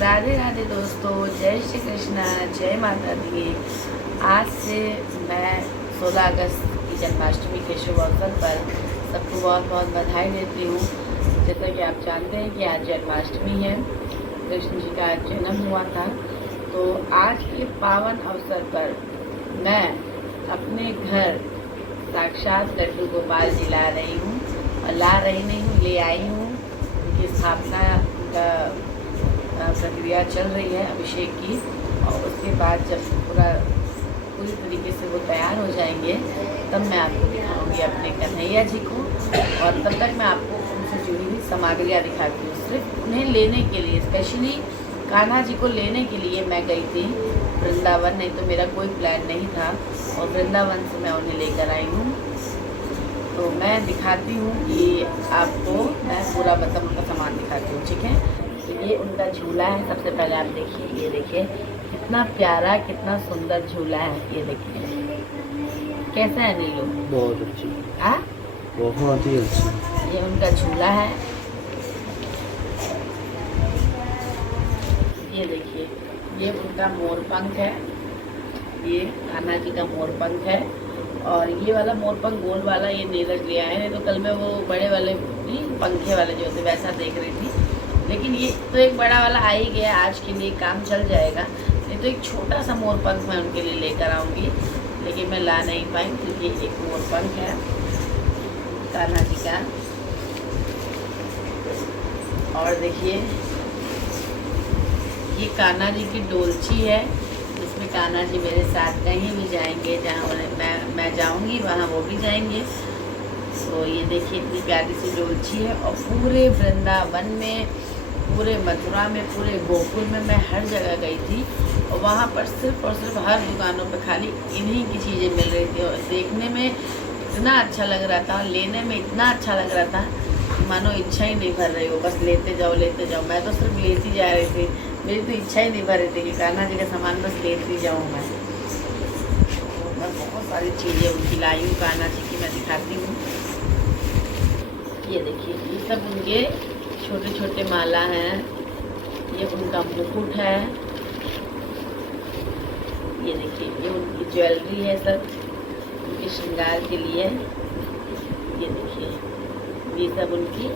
राधे राधे दोस्तों, जय श्री कृष्णा, जय माता दी। आज से मैं 16 अगस्त की जन्माष्टमी के शुभ अवसर पर सबको बहुत बहुत बधाई देती हूँ। जैसा कि आप जानते हैं कि आज जन्माष्टमी है, कृष्ण जी का आज जन्म हुआ था। तो आज के पावन अवसर पर मैं अपने घर साक्षात लड्डू गोपाल जी ला रही हूँ, और ला रही नहीं हूँ, ले आई हूँ। उनकी स्थापना का प्रक्रिया चल रही है अभिषेक की, और उसके बाद जब पूरी तरीके से वो तैयार हो जाएंगे तब मैं आपको दिखाऊंगी अपने कन्हैया जी को। और तब तक मैं आपको उनसे जुड़ी हुई सामग्रियाँ दिखाती हूँ। सिर्फ उन्हें लेने के लिए, स्पेशली कान्हा जी को लेने के लिए मैं गई थी वृंदावन, नहीं तो मेरा कोई प्लान नहीं था। और वृंदावन से मैं उन्हें लेकर आई हूँ। तो मैं दिखाती हूँ कि आपको मैं पूरा मतलब उनका सामान दिखाती हूँ, ठीक है। तो ये उनका झूला है। सबसे पहले आप देखिए, ये देखिए कितना प्यारा, कितना सुंदर झूला है। ये देखिए कैसा है नीलू, बहुत अच्छी, बहुत ही अच्छी। ये उनका झूला है। ये देखिए, ये उनका मोरपंख है। ये कान्हा जी का मोरपंख है। और ये वाला मोरपंख गोल वाला ये नीरज लिया है, नहीं तो कल मैं वो बड़े वाले पंखे वाले जो होते वैसा देख रही थी। लेकिन ये तो एक बड़ा वाला आ ही गया, आज के लिए काम चल जाएगा। नहीं तो एक छोटा सा मोरपंख मैं उनके लिए लेकर आऊँगी, लेकिन मैं ला नहीं पाई क्योंकि एक मोरपंख है कान्हा जी का। और देखिए ये कान्हा जी की डोलची है, जिसमें कान्हा जी मेरे साथ कहीं भी जाएंगे, जहाँ मैं जाऊँगी वहाँ वो भी जाएंगे। तो ये देखिए इतनी प्यारी सी डोलची है। और पूरे वृंदावन में, पूरे मथुरा में, पूरे गोकुल में मैं हर जगह गई थी, और वहाँ पर सिर्फ और सिर्फ हर दुकानों पर खाली इन्हीं की चीज़ें मिल रही थी। और देखने में इतना अच्छा लग रहा था, लेने में इतना अच्छा लग रहा था कि मानो इच्छा ही नहीं भर रही हो, बस लेते जाओ लेते जाओ। मैं तो सिर्फ लेती जा रही थी, मेरी तो इच्छा ही नहीं भर रही थी कि कान्हा जी का सामान बस लेती जाऊँ मैं। बहुत सारी चीज़ें उनकी लाई हूँ कान्हा जी की, मैं दिखाती हूँ। ये देखिए ये सब उनके छोटे छोटे माला हैं। ये उनका मुकुट है। ये देखिए ये उनकी ज्वेलरी है, सब उनके श्रृंगार के लिए। ये देखिए ये सब उनकी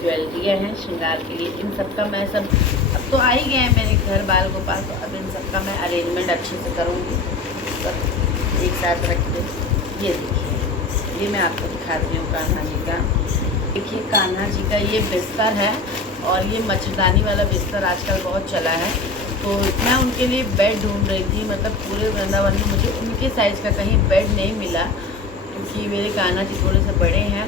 ज्वेलरियाँ हैं श्रृंगार के लिए। इन सब का मैं सब अब तो आ ही गए हैं मेरे घर बाल गोपाल, तो अब इन सब का मैं अरेंजमेंट अच्छे से करूँगी, सब एक साथ रख के। ये देखिए ये मैं आपको दिखाती हूँ कान्हा जी का। देखिए कान्हा जी का ये बिस्तर है, और ये मच्छरदानी वाला बिस्तर आजकल बहुत चला है। तो मैं उनके लिए बेड ढूंढ रही थी, मतलब पूरे वृंदावन में मुझे उनके साइज़ का कहीं बेड नहीं मिला, क्योंकि मेरे कान्हा जी थोड़े से बड़े हैं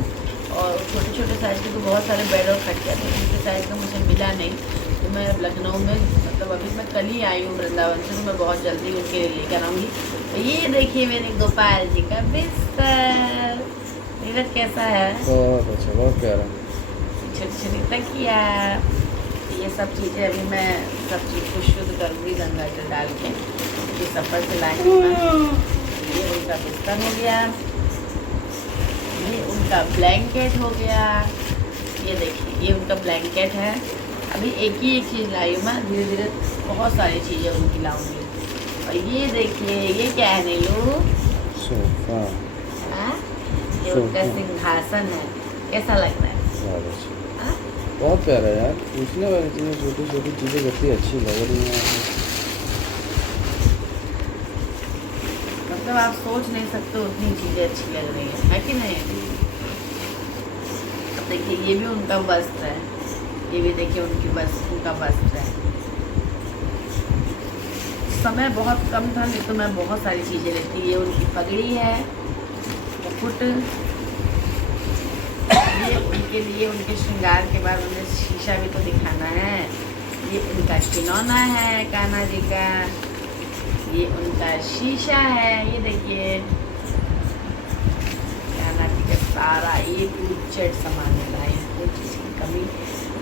और छोटे छोटे साइज़ के तो बहुत सारे बेड और खटिया थे, उनके साइज़ का मुझे मिला नहीं। तो मैं लखनऊ में, मतलब अभी मैं कल ही आई हूँ वृंदावन से, तो मैं बहुत जल्दी उनके लिए लेकर आऊँगी। तो ये देखिए मेरे गोपाल जी का बिस्तर। नीरज कैसा है? बहुत अच्छा, बहुत प्यारा। छोटी छोटी तकिया। ये सब चीज़ें अभी मैं सब चीज़ को शुद्ध करूँगी गंगा जल डाल के, ये सफ़र से लाएंगे मैं। ये उनका बिस्तर हो गया, ये उनका ब्लैंकेट हो गया। ये देखिए ये उनका ब्लैंकेट है। अभी एक ही एक चीज़ लाई हूँ मैं, धीरे धीरे बहुत सारी चीज़ें उनकी लाऊंगी। और ये देखिए ये क्या है नीलू? सोफा। ये उनका सिंहासन है। कैसा लग रहा है? बहुत प्यारा यार, पूछने वाली चीज़ें, छोटी छोटी चीज़ें कितनी अच्छी लग रही हैं। मतलब आप सोच नहीं सकते उतनी चीज़ें अच्छी लग रही है कि नहीं? अब देखिए ये भी उनका वस्त्र है, ये भी देखिए उनका वस्त्र है। समय बहुत कम था, नहीं तो मैं बहुत सारी चीज़ें लेती। ये उनकी पगड़ी है, मुकुट। ये उनके लिए, उनके श्रृंगार के बाद उन्हें शीशा भी तो दिखाना है। ये उनका खिलौना है कान्हा जी का, ये उनका शीशा है। ये देखिए कान्हा जी का सारा ये टूट सामान मिला है, कोई चीज़ की कमी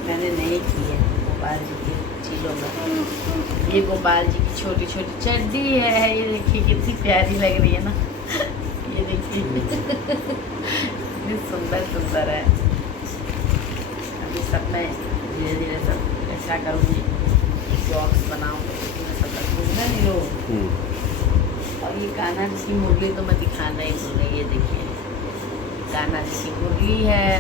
मैंने नहीं की है गोपाल जी की चीज़ों में। ये गोपाल जी की छोटी छोटी चड्डी है। ये देखिए कितनी प्यारी लग रही है ना। ये देखिए कितनी सुंदर सुंदर है। अभी सब मैं धीरे धीरे सब इकट्ठा करूँगी। बॉक्स बनाऊँगी उसमें सब रखूँगी ना नीरो। और ये कान्हा जी की मुरली तो मैं दिखाना ही भूल गई। ये देखिए कान्हा जी की मुरली है।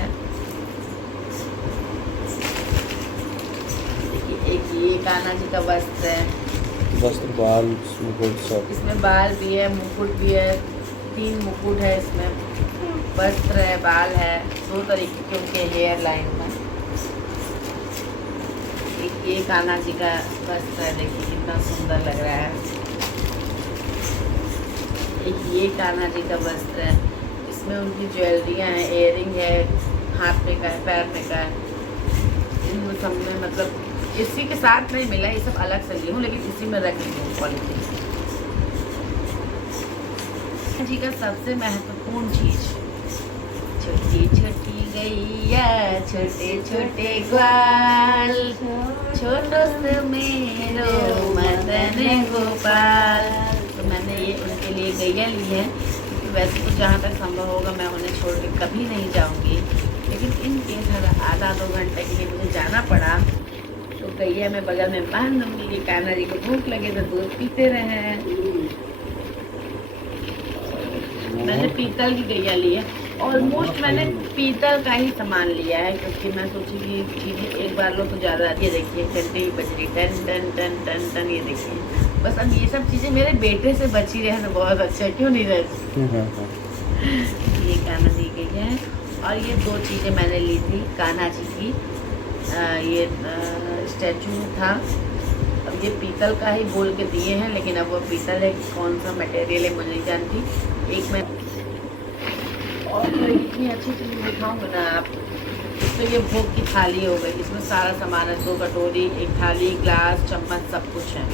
देखिए एक ये कान्हा जी का वस्त्र है। वस्त्र, बाल, मुकुट सब। इसमें बाल भी है, मुकुट भी है, 3 मुकुट है इसमें, वस्त्र है, बाल है, 2 तरीके के उनके हेयर लाइन में। एक ये कान्हा जी का वस्त्र है, देखिए कितना सुंदर लग रहा है। एक ये कान्हा जी का वस्त्र है, इसमें उनकी ज्वेलरियाँ हैं, इयररिंग है, हाथ में का है, पैर में का है। इन सब में मतलब इसी के साथ नहीं मिला, ये सब अलग से ली हूँ, लेकिन इसी में रख ली हूँ क्वालिटी। जी का सबसे महत्वपूर्ण चीज, छोटी छोटी गैया छोटे छोटे ग्वाल, छोटो से मेरो मदन गोपाल। तो मैंने ये उनके लिए गैया ली है, क्योंकि वैसे तो जहाँ तक संभव होगा मैं उन्हें छोड़ के कभी नहीं जाऊँगी, लेकिन इन केस अगर आधा 2 घंटे के लिए मुझे जाना पड़ा तो गैया मैं बगल में बांध दूँगी कि कान्हा जी को भूख लगे तो दूध पीते रहे। मैंने पीतल की गैया ली है, ऑलमोस्ट मैंने पीतल का ही सामान लिया है, क्योंकि मैं सोची कि चीज़ें एक बार लो तो ज़्यादा आती है। देखिए घंटी बज रही, टन टन टन टन टन, ये देखिए। बस अब ये सब चीज़ें मेरे बेटे से बची रहे तो बहुत अच्छा, क्यों नहीं रहती। ये कान्हा जी की है। और ये 2 चीज़ें मैंने ली थी कान्हा जी की। ये स्टैचू था, अब ये पीतल का ही बोल के दिए हैं, लेकिन अब वो पीतल है कौन सा मटेरियल है मुझे नहीं जानती। एक मैं और इतनी अच्छी चीज़ दिखाऊंगा ना आप। तो ये भोग की थाली हो गई, इसमें सारा सामान है, 2 कटोरी, 1 थाली, ग्लास, चम्मच, सब कुछ है।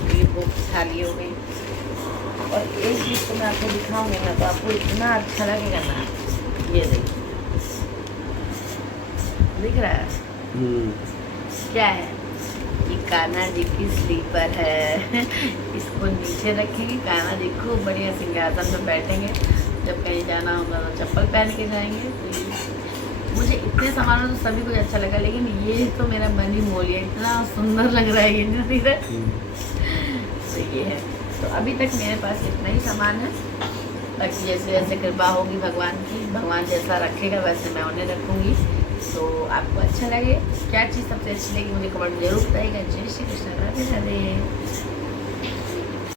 तो ये भोग की थाली हो गई। और एक चीज़ तो मैं आपको दिखाऊंगी ना तो आपको इतना अच्छा लगेगा ना। ये देखिए, दिख रहा है क्या है? ये कान्हा जी की स्लीपर है। इसको नीचे रखेंगे, कान्हा जी खूब बढ़िया सिंहासन में बैठेंगे। जब कहीं जाना होगा तो चप्पल पहन के जाएंगे। तो मुझे इतने सामानों तो सभी कुछ अच्छा लगा, लेकिन ये तो मेरा मन ही मोह लिया, इतना सुंदर लग रहा है ये जो दिख रहा है। तो ये है। तो अभी तक मेरे पास इतना ही सामान है, बाकी जैसे जैसे कृपा होगी भगवान की, भगवान जैसा रखेगा वैसे मैं उन्हें रखूँगी। तो आपको अच्छा लगे, क्या चीज़ सबसे अच्छी लगी मुझे कमेंट जरूर बताइएगा। जय श्री कृष्ण, राधे राधे।